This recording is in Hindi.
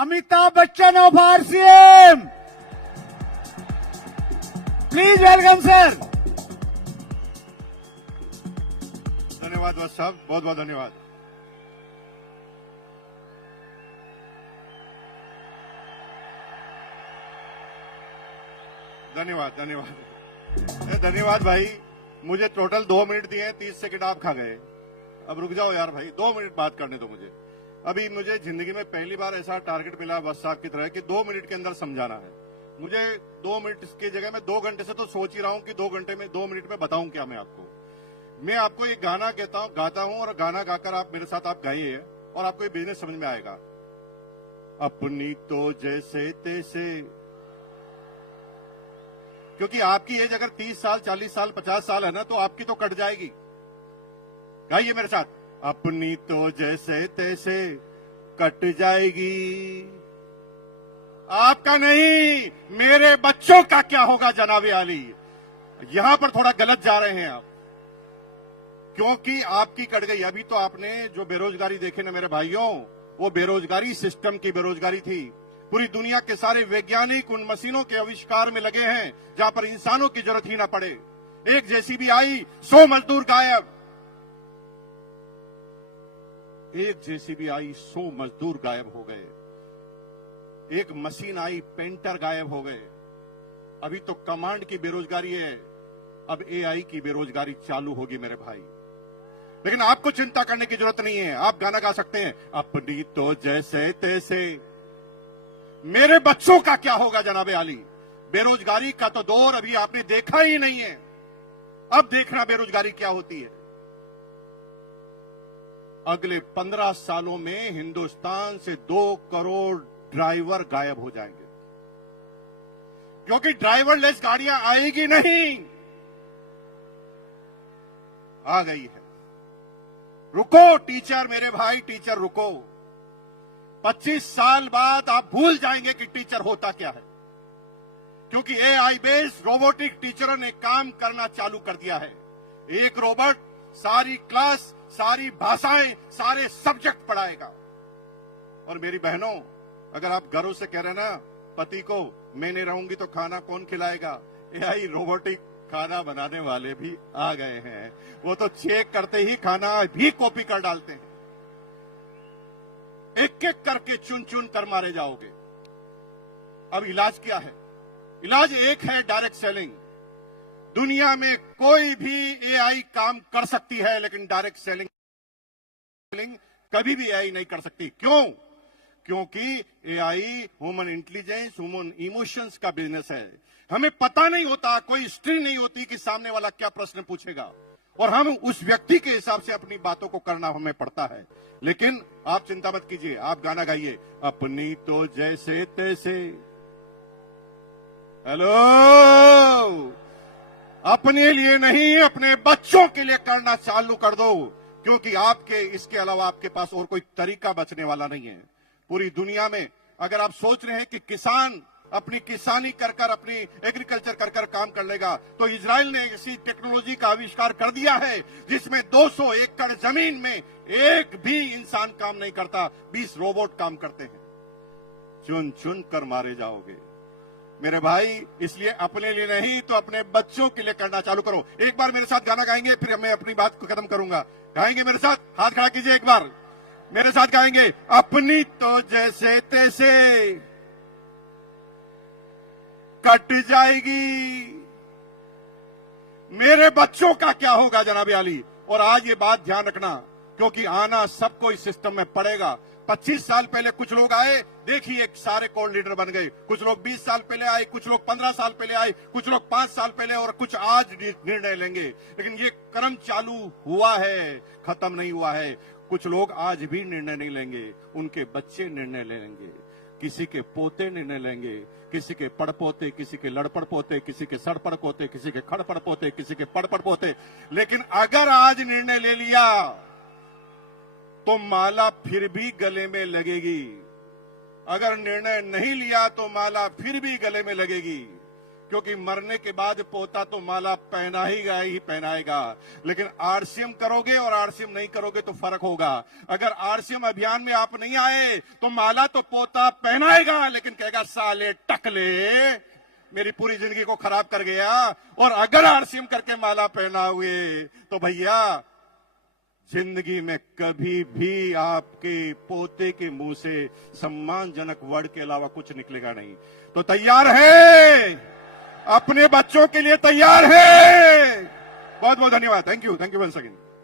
Amitabh Bachchan of RCM, please welcome sir. धन्यवाद वत्स साहब, बहुत बहुत धन्यवाद। धन्यवाद धन्यवाद धन्यवाद भाई। मुझे टोटल 2 मिनट दिए, 30 सेकंड आप खा गए। अब रुक जाओ यार भाई, 2 मिनट बात करने दो मुझे। अभी मुझे जिंदगी में पहली बार ऐसा टारगेट मिला वत्स साहब की तरह कि 2 मिनट के अंदर समझाना है। मुझे 2 मिनट की जगह मैं 2 घंटे से तो सोच ही रहा हूं कि 2 घंटे में 2 मिनट में बताऊं क्या मैं आपको। मैं आपको एक गाना गाता हूं और गाना गाकर आप मेरे साथ आप गाइए और आपको ये बिजनेस समझ में आएगा। अपनी तो जैसे तैसे, क्योंकि आपकी एज अगर 30 साल 40 साल 50 साल है ना, तो आपकी तो कट जाएगी। गाइए मेरे साथ, अपनी तो जैसे तैसे कट जाएगी, आपका नहीं मेरे बच्चों का क्या होगा जनाबे आली। यहां पर थोड़ा गलत जा रहे हैं आप, क्योंकि आपकी कट गई। अभी तो आपने जो बेरोजगारी देखे ना मेरे भाइयों, वो बेरोजगारी सिस्टम की बेरोजगारी थी। पूरी दुनिया के सारे वैज्ञानिक उन मशीनों के आविष्कार में लगे हैं जहां पर इंसानों की जरूरत ही ना पड़े। एक जेसीबी आई, 100 मजदूर गायब। एक जेसीबी आई, 100 मजदूर गायब हो गए। एक मशीन आई, पेंटर गायब हो गए। अभी तो कमांड की बेरोजगारी है, अब एआई की बेरोजगारी चालू होगी मेरे भाई। लेकिन आपको चिंता करने की जरूरत नहीं है। आप गाना गा सकते हैं, अपनी तो जैसे तैसे मेरे बच्चों का क्या होगा जनाबे आली। बेरोजगारी का तो दौर अभी आपने देखा ही नहीं है, अब देखना बेरोजगारी क्या होती है। अगले 15 सालों में हिंदुस्तान से 2 करोड़ ड्राइवर गायब हो जाएंगे, क्योंकि ड्राइवरलेस गाड़ियां आएगी नहीं। आ गई है, रुको टीचर, मेरे भाई टीचर रुको। 25 साल बाद आप भूल जाएंगे कि टीचर होता क्या है, क्योंकि एआई बेस्ड रोबोटिक टीचरों ने काम करना चालू कर दिया है। एक रोबोट सारी क्लास, सारी भाषाएं, सारे सब्जेक्ट पढ़ाएगा। और मेरी बहनों, अगर आप घरों से कह रहे ना पति को मैं नहीं रहूंगी तो खाना कौन खिलाएगा, एआई रोबोटिक खाना बनाने वाले भी आ गए हैं। वो तो चेक करते ही खाना भी कॉपी कर डालते हैं। एक एक करके चुन चुन कर मारे जाओगे। अब इलाज क्या है? इलाज एक है, डायरेक्ट सेलिंग। दुनिया में कोई भी एआई काम कर सकती है, लेकिन डायरेक्ट सेलिंग कभी भी एआई नहीं कर सकती। क्यों? क्योंकि AI human intelligence, human emotions का बिजनेस है। हमें पता नहीं होता, कोई हिस्ट्री नहीं होती कि सामने वाला क्या प्रश्न पूछेगा, और हम उस व्यक्ति के हिसाब से अपनी बातों को करना हमें पड़ता है। लेकिन आप चिंता मत कीजिए, आप गाना गाइए, अपनी तो जैसे तैसे। हेलो, अपने लिए नहीं, अपने बच्चों के लिए करना चालू कर दो, क्योंकि आपके इसके अलावा आपके पास और कोई तरीका बचने वाला नहीं है। पूरी दुनिया में अगर आप सोच रहे हैं कि किसान अपनी किसानी कर कर, अपनी एग्रीकल्चर कर कर काम कर लेगा, तो इजराइल ने ऐसी टेक्नोलॉजी का आविष्कार कर दिया है जिसमें 200 एकड़ जमीन में एक भी इंसान काम नहीं करता, 20 रोबोट काम करते हैं। चुन चुन कर मारे जाओगे मेरे भाई। इसलिए अपने लिए नहीं तो अपने बच्चों के लिए करना चालू करो। एक बार मेरे साथ गाना गाएंगे, फिर मैं अपनी बात को खत्म करूंगा। गाएंगे मेरे साथ? हाथ खड़ा कीजिए, एक बार मेरे साथ गाएंगे, अपनी तो जैसे तैसे कट जाएगी, मेरे बच्चों का क्या होगा जनाबे आली। और आज ये बात ध्यान रखना, क्योंकि आना सबको इस सिस्टम में पड़ेगा। 25 साल पहले कुछ लोग आए, देखिए सारे कोर लीडर बन गए। कुछ लोग 20 साल पहले आए, कुछ लोग 15 साल पहले आए, कुछ लोग 5 साल पहले, और कुछ आज निर्णय लेंगे। लेकिन ये क्रम चालू हुआ है, खत्म नहीं हुआ है। कुछ लोग आज भी निर्णय नहीं लेंगे, उनके बच्चे निर्णय ले लेंगे, किसी के पोते निर्णय लेंगे, किसी के पड़पोते, किसी के लड़पड़ पोते, किसी के सड़पड़ पोते, किसी के खड़पड़ पोते, किसी के पड़पड़ पोते। लेकिन अगर आज निर्णय ले लिया तो माला फिर भी गले में लगेगी। अगर निर्णय नहीं लिया तो माला फिर भी गले में लगेगी, क्योंकि मरने के बाद पोता तो माला ही पहनाएगा। लेकिन आरसीएम करोगे और आरसीएम नहीं करोगे तो फर्क होगा। अगर आरसीएम अभियान में आप नहीं आए तो माला तो पोता पहनाएगा, लेकिन कहेगा साले टकले मेरी पूरी जिंदगी को खराब कर गया। और अगर आरसीएम करके माला पहना हुए तो भैया जिंदगी में कभी भी आपके पोते के मुंह से सम्मानजनक वर्ड के अलावा कुछ निकलेगा नहीं। तो तैयार है? अपने बच्चों के लिए तैयार है? बहुत बहुत धन्यवाद। Thank you once again.